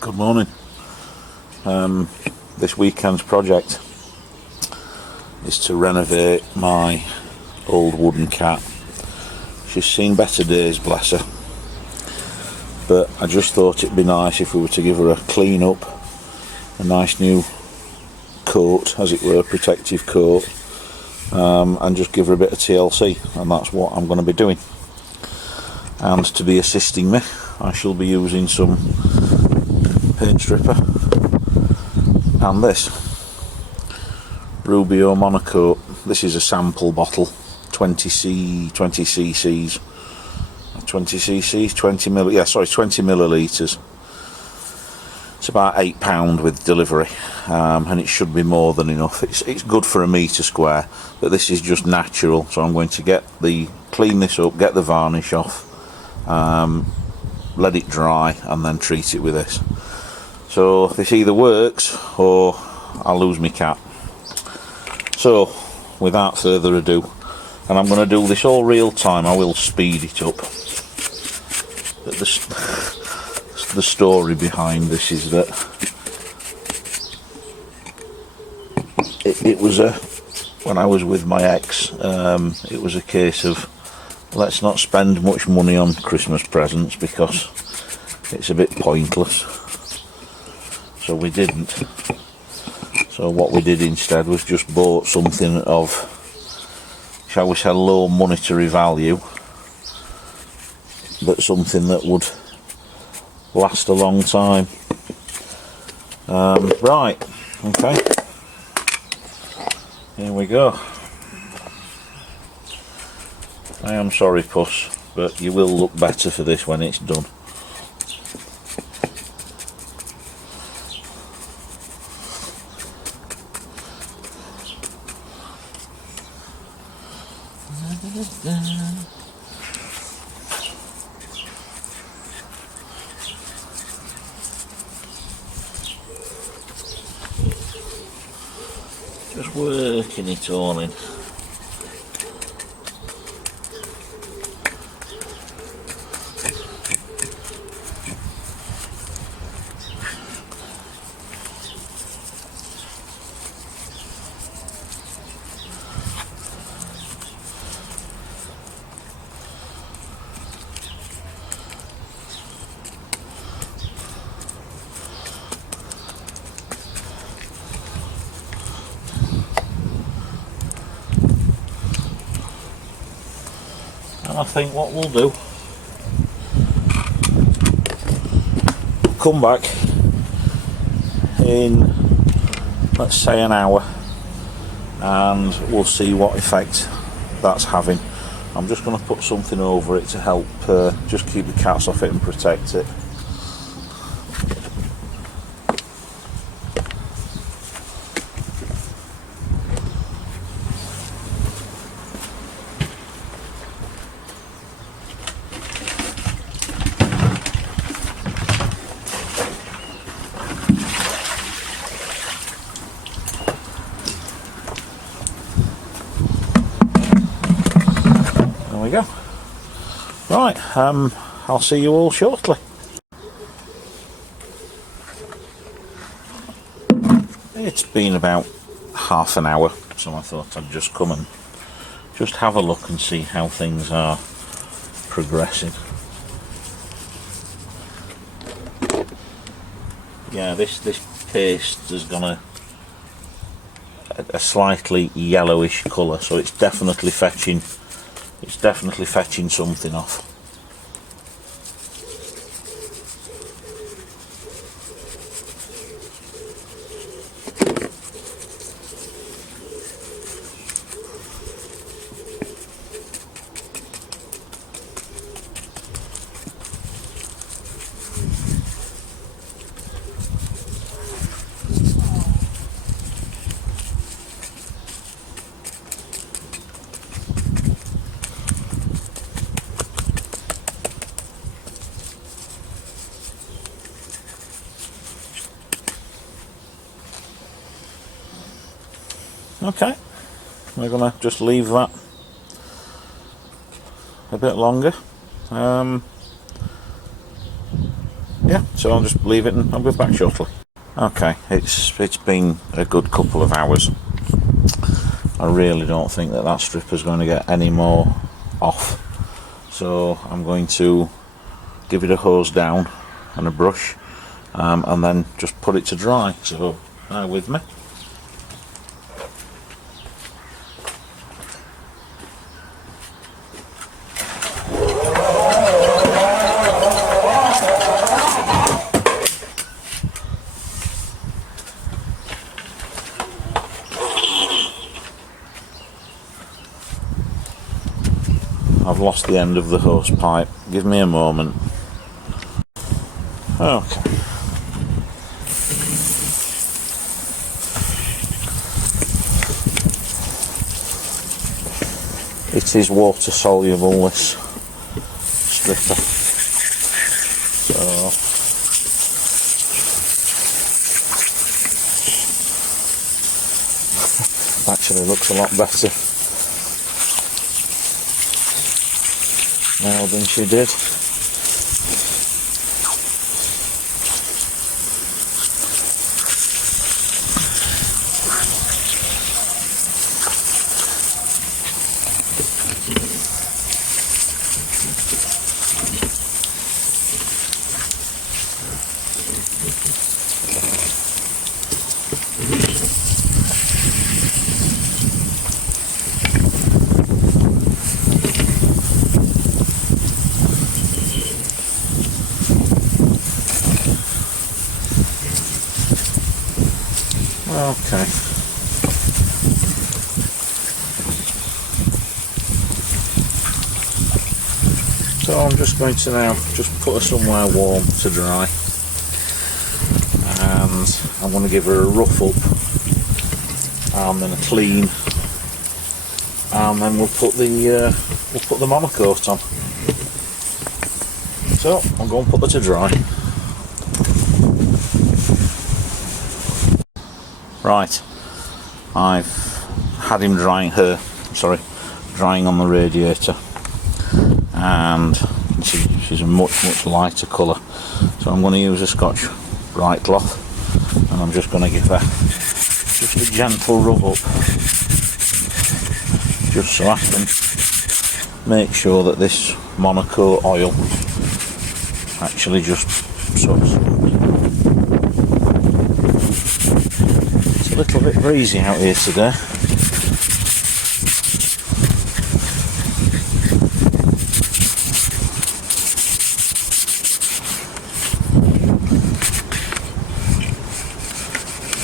Good morning. This weekend's project is to renovate my old wooden cat. She's seen better days, bless her, but I just thought it'd be nice if we were to give her a clean up, a nice new coat, as it were, a protective coat, and just give her a bit of TLC, and that's what I'm going to be doing. And to be assisting me, I shall be using some paint stripper and this Rubio Monocoat. This is a sample bottle, 20 cc's, 20 millilitres. It's about £8 with delivery, and it should be more than enough. It's good for a metre square, but this is just natural, so I'm going to clean this up, get the varnish off, let it dry, and then treat it with this. So this either works or I'll lose my cat. So without further ado, and I'm going to do this all real time, I will speed it up. But the story behind this is that it was when I was with my ex, it was a case of let's not spend much money on Christmas presents because it's a bit pointless. So we didn't. So what we did instead was just bought something of, shall we say, low monetary value, but something that would last a long time. Right, okay, here we go. I am sorry, Puss, but you will look better for this when it's done. Just working it all in. And I think what we'll do, come back in, let's say, an hour, and we'll see what effect that's having. I'm just going to put something over it to help just keep the cats off it and protect it. There we go. Right, I'll see you all shortly. It's been about half an hour, so I thought I'd just come and just have a look and see how things are progressing. Yeah, this paste has gone a slightly yellowish colour, so it's definitely fetching something off. Okay, we're going to just leave that a bit longer. yeah, so I'll just leave it and I'll be back shortly. Okay, it's been a good couple of hours. I really don't think that stripper's going to get any more off, so I'm going to give it a hose down and a brush, and then just put it to dry. So bear with me. I've lost the end of the hose pipe. Give me a moment. Okay. It is water soluble, this stripper. So actually looks a lot better now than she did. Okay. So I'm just going to now just put her somewhere warm to dry, and I'm going to give her a rough up and then a clean, and then we'll put the monocoat on. So I'll go and put her to dry. Right, I've had him drying on the radiator, and she's a much lighter colour. So I'm going to use a Scotch Brite cloth, and I'm just going to give her just a gentle rub up, just so I can make sure that this Monocoat oil actually just sucks. A little bit breezy out here today.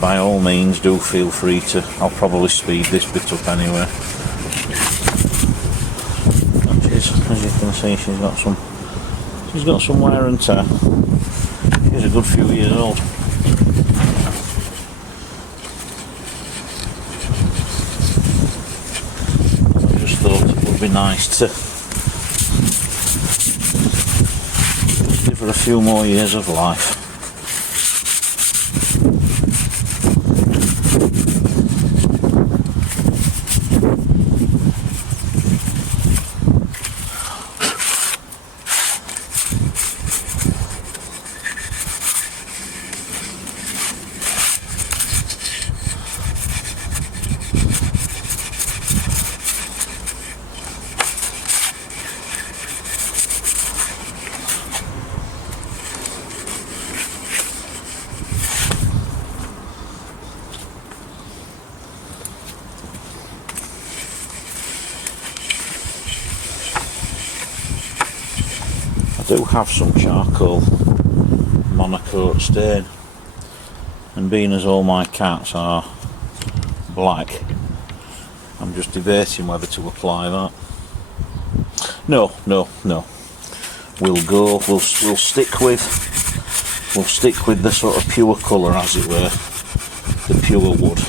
By all means do feel free to, I'll probably speed this bit up anyway. As you can see, she's got some wear and tear. She's a good few years old. Be nice to give her a few more years of life. I do have some charcoal Monocoat stain, and being as all my cats are black, I'm just debating whether to apply that. No. We'll stick with the sort of pure colour, as it were, the pure wood.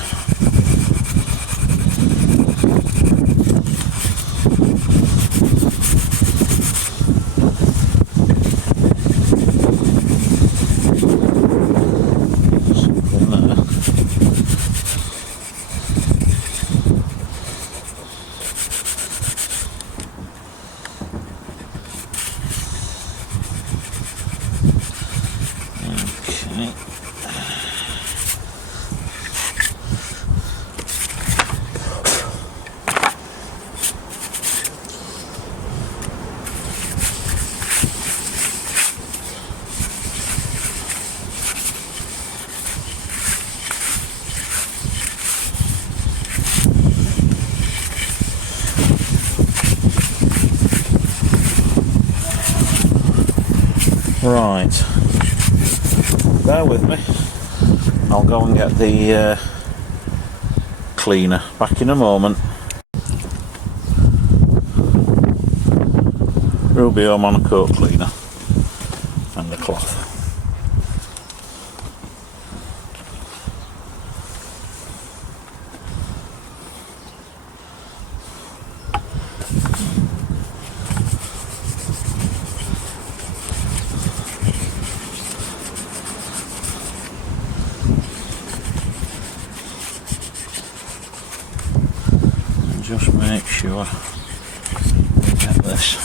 bear with me. I'll go and get the cleaner. Back in a moment. Rubio Monocoat cleaner and the cloth. Just make sure we get this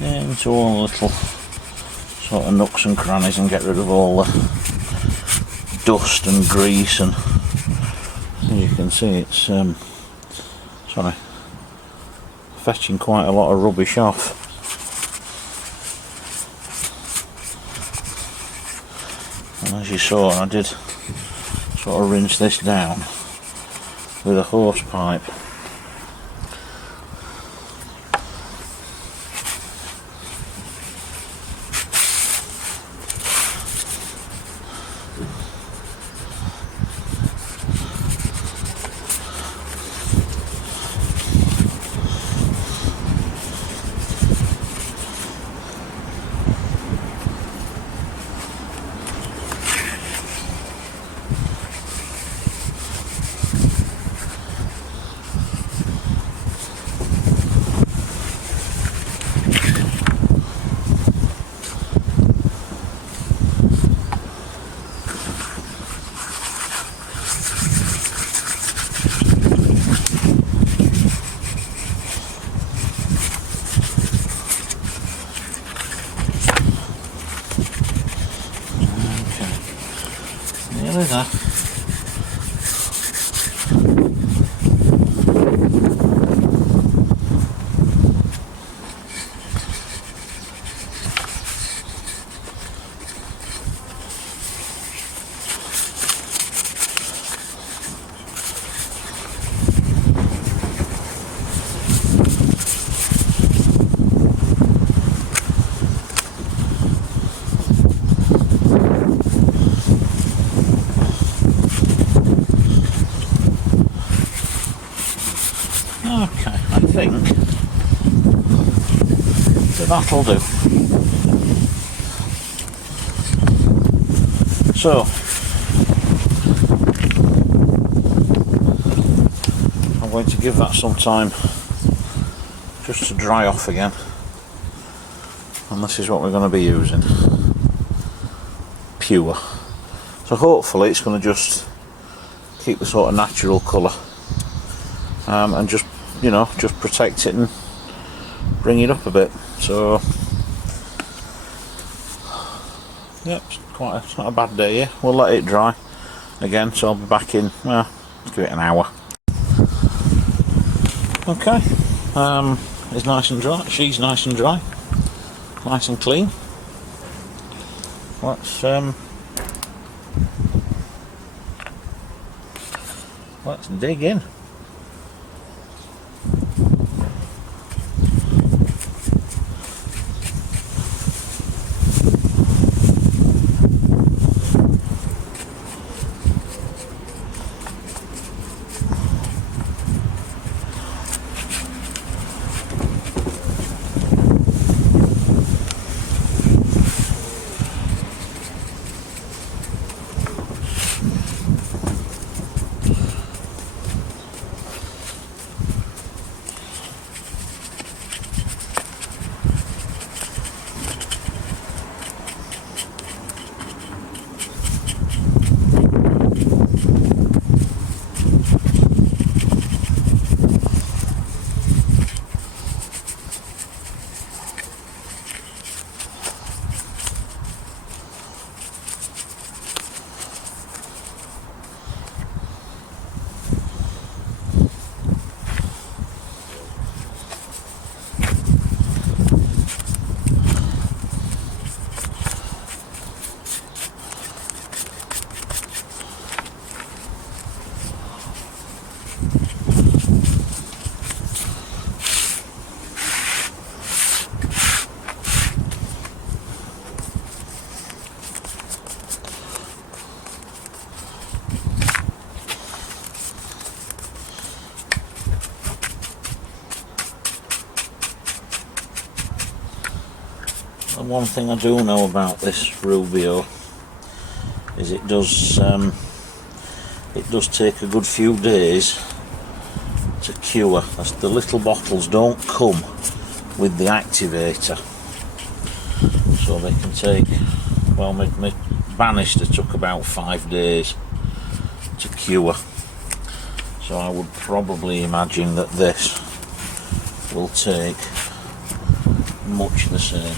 into all the little sort of nooks and crannies and get rid of all the dust and grease, and as you can see it's sorry, fetching quite a lot of rubbish off. And as you saw, I did sort of rinse this down with a hose pipe. Nearly there. Okay, I think that'll do. So, I'm going to give that some time just to dry off again, and this is what we're going to be using. Pure. So hopefully it's going to just keep the sort of natural colour, and just, you know, just protect it and bring it up a bit. So yep, it's not a bad day here. We'll let it dry again, so I'll be back in, well, let's give it an hour. Okay, it's nice and dry, she's nice and dry, nice and clean. Let's dig in. And one thing I do know about this Rubio is it does take a good few days to cure, as the little bottles don't come with the activator, so they can take, well, my banister took about 5 days to cure, so I would probably imagine that this will take much the same.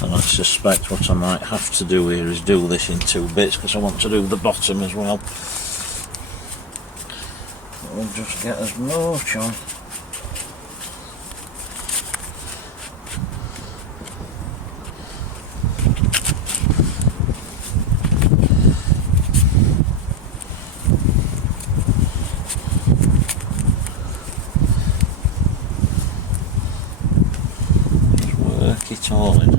And I suspect what I might have to do here is do this in 2 bits, because I want to do the bottom as well. We'll just get as much on. Just work it all in.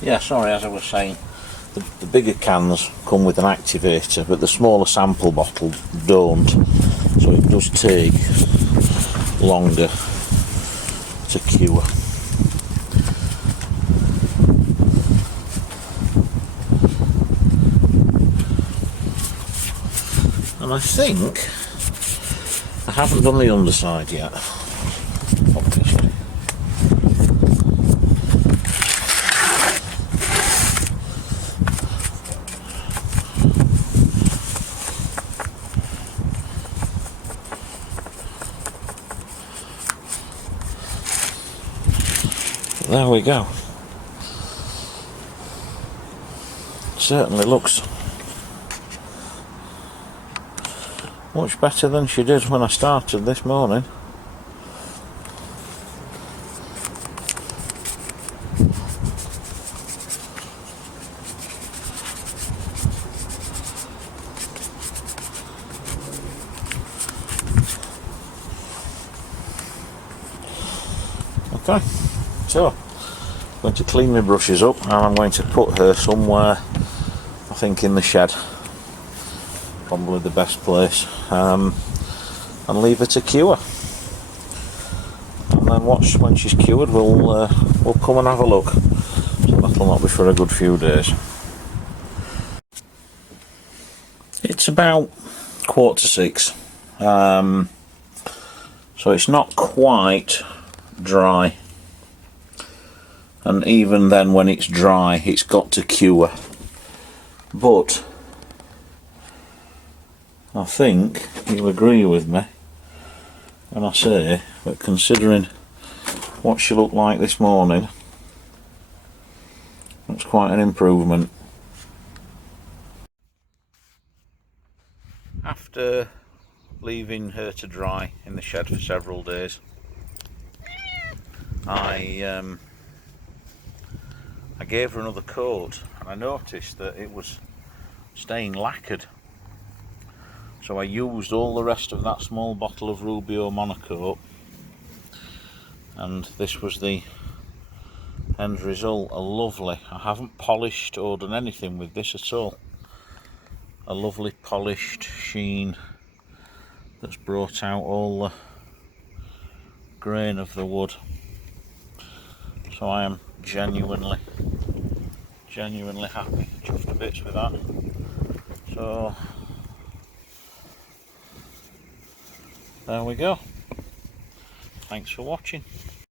Yeah, sorry, as I was saying, the bigger cans come with an activator, but the smaller sample bottles don't, so it does take longer to cure. And I think I haven't done the underside yet, obviously. There we go. Certainly looks much better than she did when I started this morning. Okay, so I'm going to clean my brushes up and I'm going to put her somewhere, I think in the shed, probably the best place, and leave her to cure. And then when she's cured, we'll come and have a look. So that'll not be for a good few days. It's about 5:45, so it's not quite dry, and even then when it's dry it's got to cure, but I think you'll agree with me when I say that considering what she looked like this morning, that's quite an improvement. After leaving her to dry in the shed for several days, I gave her another coat, and I noticed that it was staying lacquered, so I used all the rest of that small bottle of Rubio Monocoat, and this was the end result. A lovely, I haven't polished or done anything with this at all, a lovely polished sheen that's brought out all the grain of the wood. So I am genuinely happy, chuffed to bits with that. So there we go. Thanks for watching.